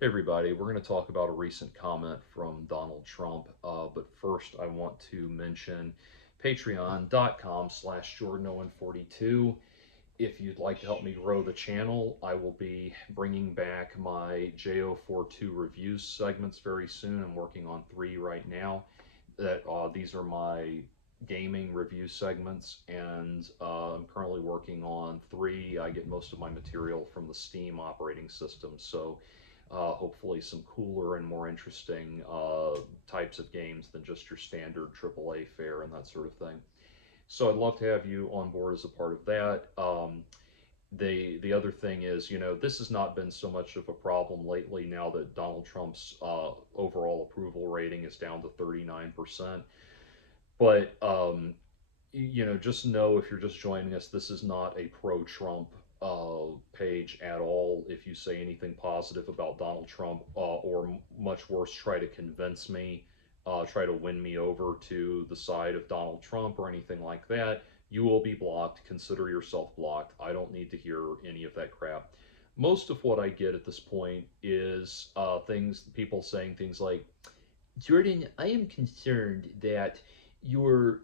Hey everybody, we're going to talk about a recent comment from Donald Trump, but first I want to mention patreon.com/JordanOwen42. If you'd like to help me grow the channel, I will be bringing back my JO42 reviews segments very soon. I'm working on 3 right now. These are my gaming review segments, and I'm currently working on 3. I get most of my material from the Steam operating system, so hopefully some cooler and more interesting types of games than just your standard AAA fare and that sort of thing. So I'd love to have you on board as a part of that. The other thing is, this has not been so much of a problem lately now that Donald Trump's overall approval rating is down to 39%. But just know if you're just joining us, this is not a pro-Trump page at all. If you say anything positive about Donald Trump, or much worse, try to convince me, try to win me over to the side of Donald Trump or anything like that, you will be blocked. Consider yourself blocked. I don't need to hear any of that crap. Most of what I get at this point is people saying things like, Jordan, I am concerned that your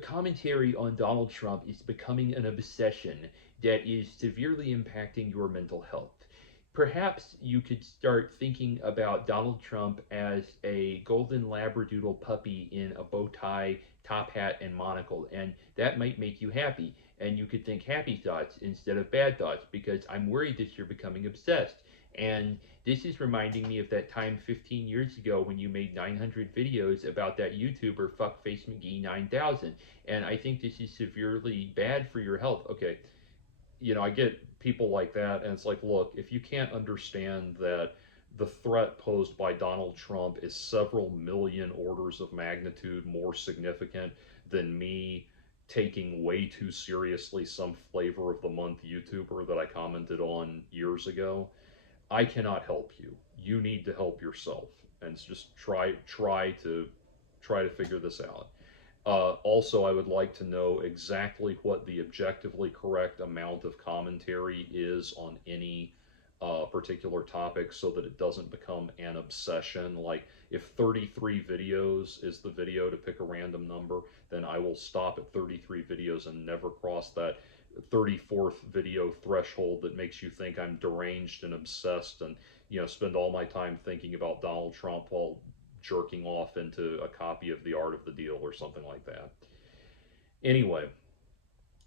commentary on Donald Trump is becoming an obsession that is severely impacting your mental health. Perhaps you could start thinking about Donald Trump as a golden labradoodle puppy in a bow tie, top hat, and monocle, and that might make you happy. And you could think happy thoughts instead of bad thoughts because I'm worried that you're becoming obsessed. And this is reminding me of that time 15 years ago when you made 900 videos about that YouTuber Fuckface McGee 9000. And I think this is severely bad for your health. Okay, I get people like that, and it's like, look, if you can't understand that the threat posed by Donald Trump is several million orders of magnitude more significant than me taking way too seriously some flavor of the month YouTuber that I commented on years ago, I cannot help you. You need to help yourself, and just try to figure this out. Also, I would like to know exactly what the objectively correct amount of commentary is on any particular topic so that it doesn't become an obsession. Like, if 33 videos is the video to pick a random number, then I will stop at 33 videos and never cross that 34th video threshold that makes you think I'm deranged and obsessed and, spend all my time thinking about Donald Trump while jerking off into a copy of The Art of the Deal or something like that. Anyway,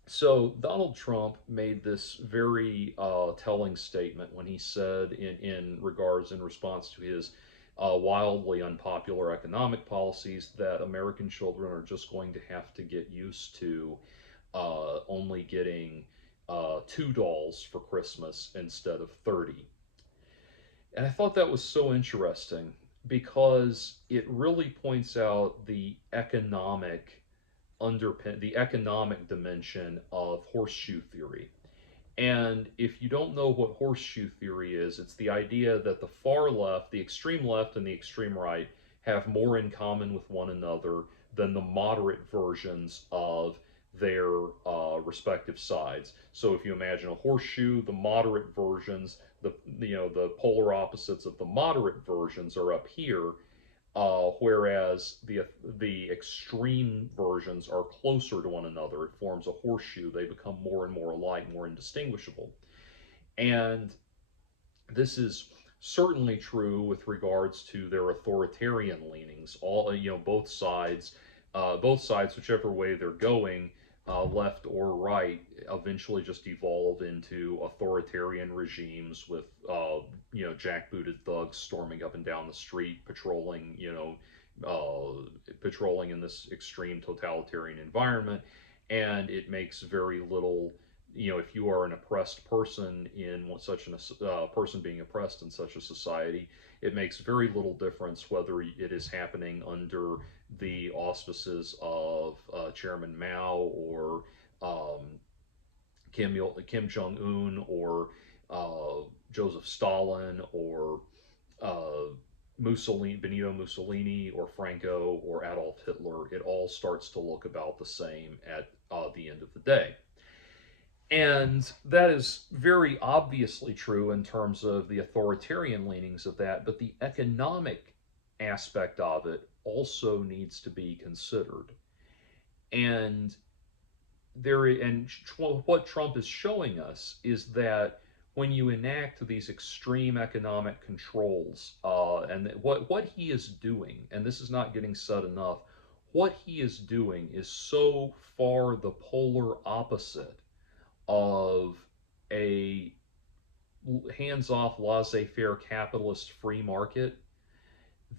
so Donald Trump made this very telling statement when he said, in response to his wildly unpopular economic policies, that American children are just going to have to get used to only getting 2 dolls for Christmas instead of 30. And I thought that was so interesting because it really points out the economic dimension of horseshoe theory. And if you don't know what horseshoe theory is, it's the idea that the far left, the extreme left, and the extreme right have more in common with one another than the moderate versions of their respective sides. So if you imagine a horseshoe, the moderate versions, the polar opposites of the moderate versions are up here, whereas the extreme versions are closer to one another. It forms a horseshoe. They become more and more alike, more indistinguishable. And this is certainly true with regards to their authoritarian leanings. Both sides, whichever way they're going, left or right, eventually just evolve into authoritarian regimes with jackbooted thugs storming up and down the street, patrolling in this extreme totalitarian environment, and it makes very little. If you are an oppressed person in such a person being oppressed in such a society, it makes very little difference whether it is happening under the auspices of Chairman Mao or um, Kim Jong Un or Joseph Stalin or uh, Benito Mussolini or Franco or Adolf Hitler. It all starts to look about the same at the end of the day. And that is very obviously true in terms of the authoritarian leanings of that, but the economic aspect of it also needs to be considered. And what Trump is showing us is that when you enact these extreme economic controls, and what he is doing, and this is not getting said enough, what he is doing is so far the polar opposite of a hands-off, laissez-faire capitalist free market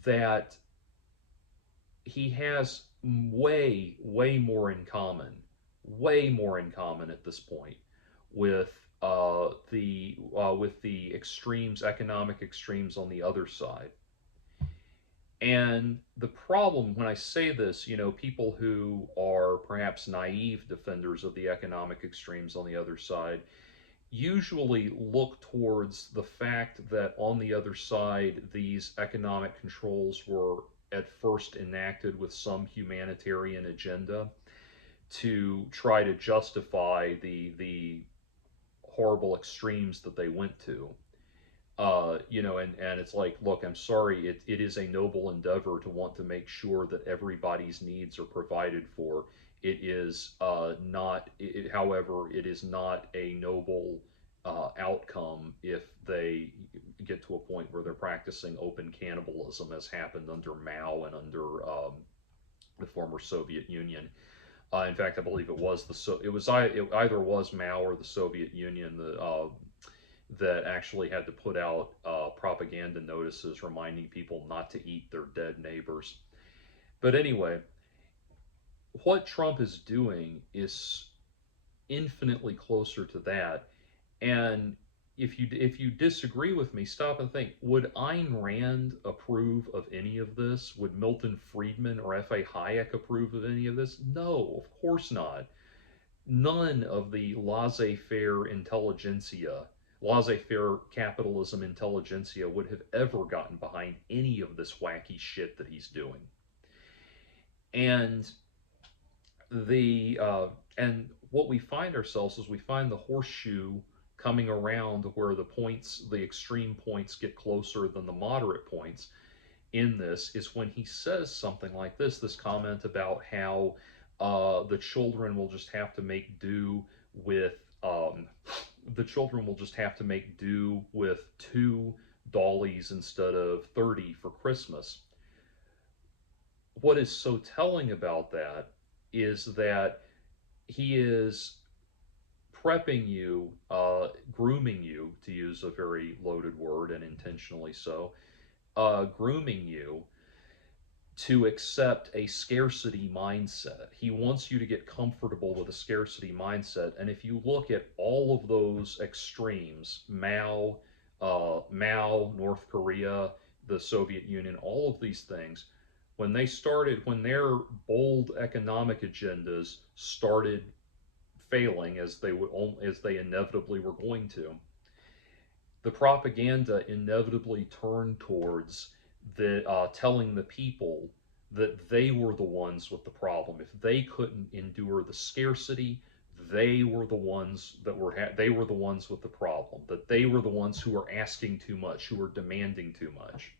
that he has way more in common, way more in common at this point with the extremes, economic extremes on the other side. And the problem when I say this, people who are perhaps naive defenders of the economic extremes on the other side usually look towards the fact that on the other side, these economic controls were at first enacted with some humanitarian agenda to try to justify the horrible extremes that they went to. And it's like, look, I'm sorry, it is a noble endeavor to want to make sure that everybody's needs are provided for. It is not, however, it is not a noble outcome if they get to a point where they're practicing open cannibalism, as happened under Mao and under the former Soviet Union. In fact, I believe it either was Mao or the Soviet Union that actually had to put out propaganda notices reminding people not to eat their dead neighbors. But anyway, what Trump is doing is infinitely closer to that. And if you disagree with me, stop and think. Would Ayn Rand approve of any of this? Would Milton Friedman or F.A. Hayek approve of any of this? No, of course not. None of the laissez-faire intelligentsia, laissez-faire capitalism intelligentsia would have ever gotten behind any of this wacky shit that he's doing. And the and what we find ourselves is we find the horseshoe coming around where the extreme points get closer than the moderate points in this is when he says something like this comment about how the children will just have to make do with the children will just have to make do with 2 dollies instead of 30 for Christmas. What is so telling about that is that he is prepping you, grooming you, to use a very loaded word and intentionally so, grooming you to accept a scarcity mindset. He wants you to get comfortable with a scarcity mindset. And if you look at all of those extremes, Mao, North Korea, the Soviet Union, all of these things, when their bold economic agendas started failing, as they inevitably were going to, the propaganda inevitably turned towards telling the people that they were the ones with the problem. If they couldn't endure the scarcity, they were the ones with the problem. That they were the ones who were asking too much, who were demanding too much.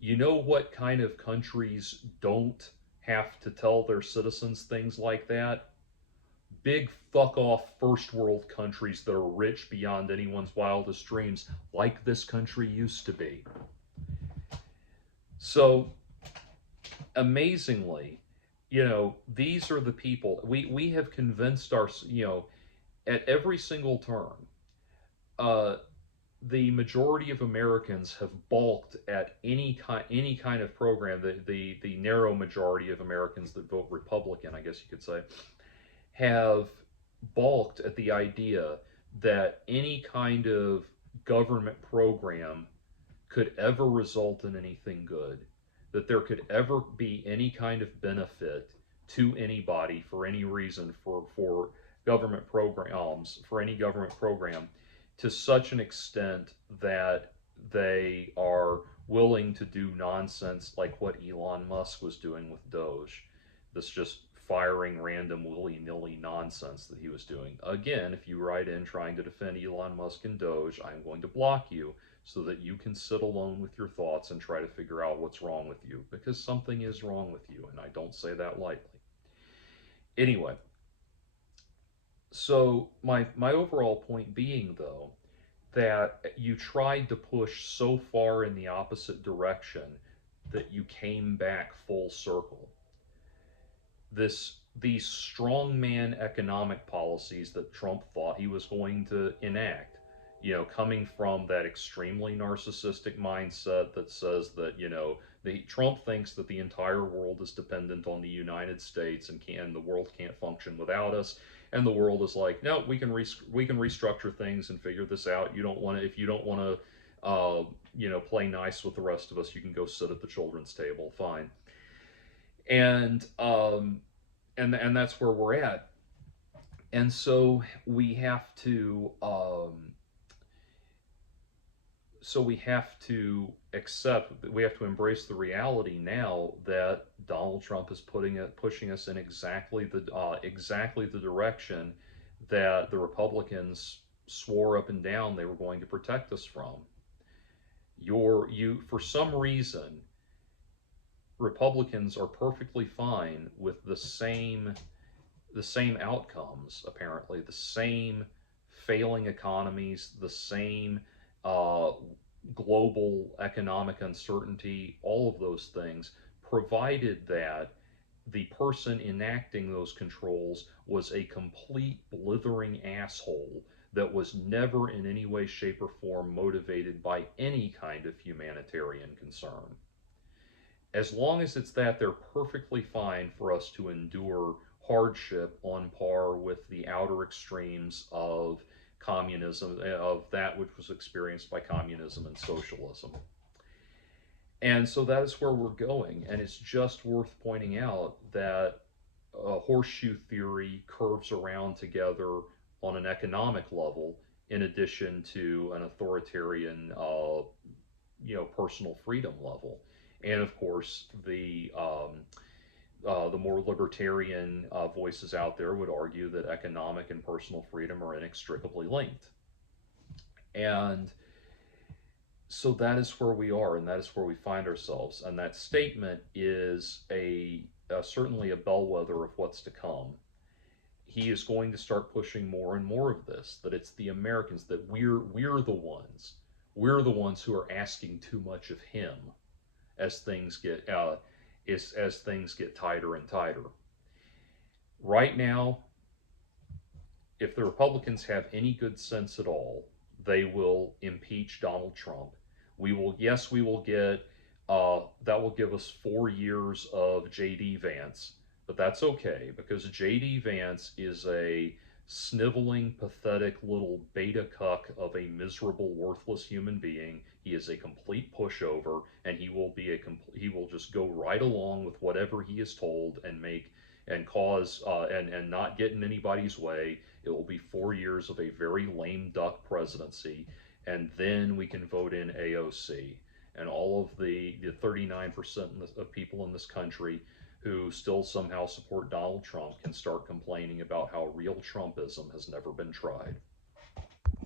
You know what kind of countries don't have to tell their citizens things like that? Big fuck off first world countries that are rich beyond anyone's wildest dreams, like this country used to be. So, amazingly, these are the people we have convinced at every single turn. The majority of Americans have balked at any kind of program. The narrow majority of Americans that vote Republican, I guess you could say, have balked at the idea that any kind of government program could ever result in anything good, that there could ever be any kind of benefit to anybody for any reason for government programs, for any government program, to such an extent that they are willing to do nonsense like what Elon Musk was doing with Doge. This just firing random willy-nilly nonsense that he was doing. Again, if you write in trying to defend Elon Musk and Doge, I'm going to block you so that you can sit alone with your thoughts and try to figure out what's wrong with you, because something is wrong with you, and I don't say that lightly. Anyway, so my overall point being, though, that you tried to push so far in the opposite direction that you came back full circle. These strongman economic policies that Trump thought he was going to enact, coming from that extremely narcissistic mindset that says that, Trump thinks that the entire world is dependent on the United States, and the world can't function without us. And the world is like, no, we can restructure things and figure this out. You don't want to, if you don't want to, play nice with the rest of us, you can go sit at the children's table. Fine. And and that's where we're at. And so we have to accept, we have to embrace the reality now that Donald Trump is pushing us in exactly the direction that the Republicans swore up and down they were going to protect us from. For some reason, Republicans are perfectly fine with the same outcomes, apparently, the same failing economies, the same uh, global economic uncertainty, all of those things, provided that the person enacting those controls was a complete blithering asshole that was never in any way, shape, or form motivated by any kind of humanitarian concern. As long as it's that, they're perfectly fine for us to endure hardship on par with the outer extremes of communism, of that which was experienced by communism and socialism. And so that is where we're going. And it's just worth pointing out that a horseshoe theory curves around together on an economic level, in addition to an authoritarian, personal freedom level. And of course, the more libertarian voices out there would argue that economic and personal freedom are inextricably linked. And so that is where we are, and that is where we find ourselves. And that statement is certainly a bellwether of what's to come. He is going to start pushing more and more of this. That it's the Americans, that we're the ones who are asking too much of him as things get tighter and tighter. Right now, if the Republicans have any good sense at all, they will impeach Donald Trump. We will get, that will give us 4 years of J.D. Vance, but that's okay, because J.D. Vance is a sniveling, pathetic little beta cuck of a miserable, worthless human being. He is a complete pushover, and he will just go right along with whatever he is told and make and cause and not get in anybody's way. It will be 4 years of a very lame duck presidency, and then we can vote in AOC. And all of the 39% of people in this country who still somehow support Donald Trump can start complaining about how real Trumpism has never been tried.